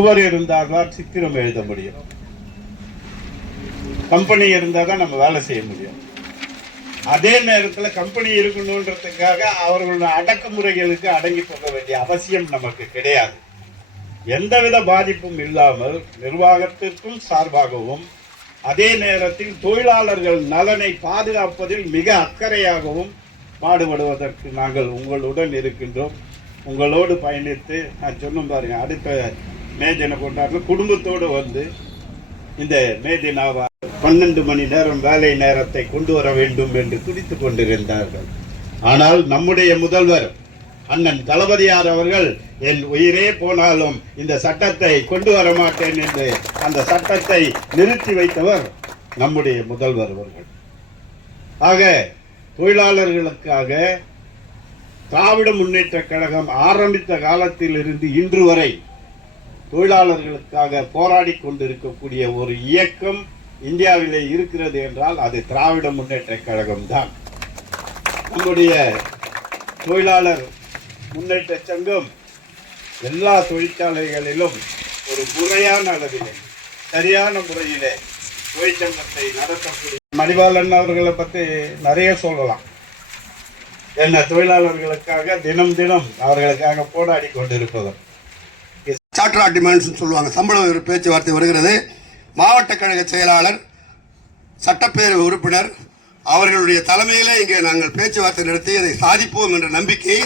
சுவர் இருந்தால் தான் சித்திரம் எழுத முடியும். கம்பெனி இருந்தால் தான் நம்ம வேலை செய்ய முடியும். அதே நேரத்தில் கம்பெனி இருக்கணுன்றதுக்காக அவர்களுடைய அடக்குமுறைகளுக்கு அடங்கி போக வேண்டிய அவசியம் நமக்கு கிடையாது. எந்தவித பாதிப்பும் இல்லாமல் நிர்வாகத்திற்கும் சார்பாகவும் அதே நேரத்தில் தொழிலாளர்கள் நலனை பாதுகாப்பதில் மிக அக்கறையாகவும் பாடுபடுவதற்கு நாங்கள் உங்களுடன் இருக்கின்றோம். உங்களோடு பயணித்து நான் சொன்னோம் பாருங்க, அடுத்த மே தின கொண்டாடுற குடும்பத்தோடு வந்து இந்த மே தினாவா 12 மணி நேரம் வேலை நேரத்தை கொண்டு வர வேண்டும் என்று துடித்துக் கொண்டிருந்தார்கள். ஆனால் நம்முடைய முதல்வர் அண்ணன் தளபதியார் அவர்கள் என் உயிரே போனாலும் இந்த சட்டத்தை கொண்டு வர மாட்டேன் என்று அந்த சட்டத்தை நிறுத்தி வைத்தவர் நம்முடைய முதல்வர் அவர்கள். ஆக தொழிலாளர்களுக்காக திராவிட முன்னேற்ற கழகம் ஆரம்பித்த காலத்தில் இருந்து இன்று வரை தொழிலாளர்களுக்காக போராடி கொண்டிருக்கக்கூடிய ஒரு இயக்கம் இந்தியாவிலே இருக்கிறது என்றால் அது திராவிட முன்னேற்ற கழகம் தான். நம்முடைய தொழிலாளர் முன்னேற்ற சங்கம் எல்லா தொழிற்சாலைகளிலும் ஒரு முறையான அளவிலே சரியான முறையிலே தொழிற்சங்கத்தை நடத்தக்கூடிய மணிபாலன் அவர்களை பற்றி நிறைய சொல்லலாம். என்ன தொழிலாளர்களுக்காக தினம் தினம் அவர்களுக்காக போராடி கொண்டிருப்பவர். சார்ட்டர் டிமாண்ட்ஸ் சொல்லுவாங்க. சம்பள பேச்சுவார்த்தை வருகிறது. மாவட்ட கழக செயலாளர், சட்டப்பேரவை உறுப்பினர் அவர்களுடைய தலைமையிலே இங்கே நாங்கள் பேச்சுவார்த்தை நடத்தி அதை சாதிப்போம் என்ற நம்பிக்கை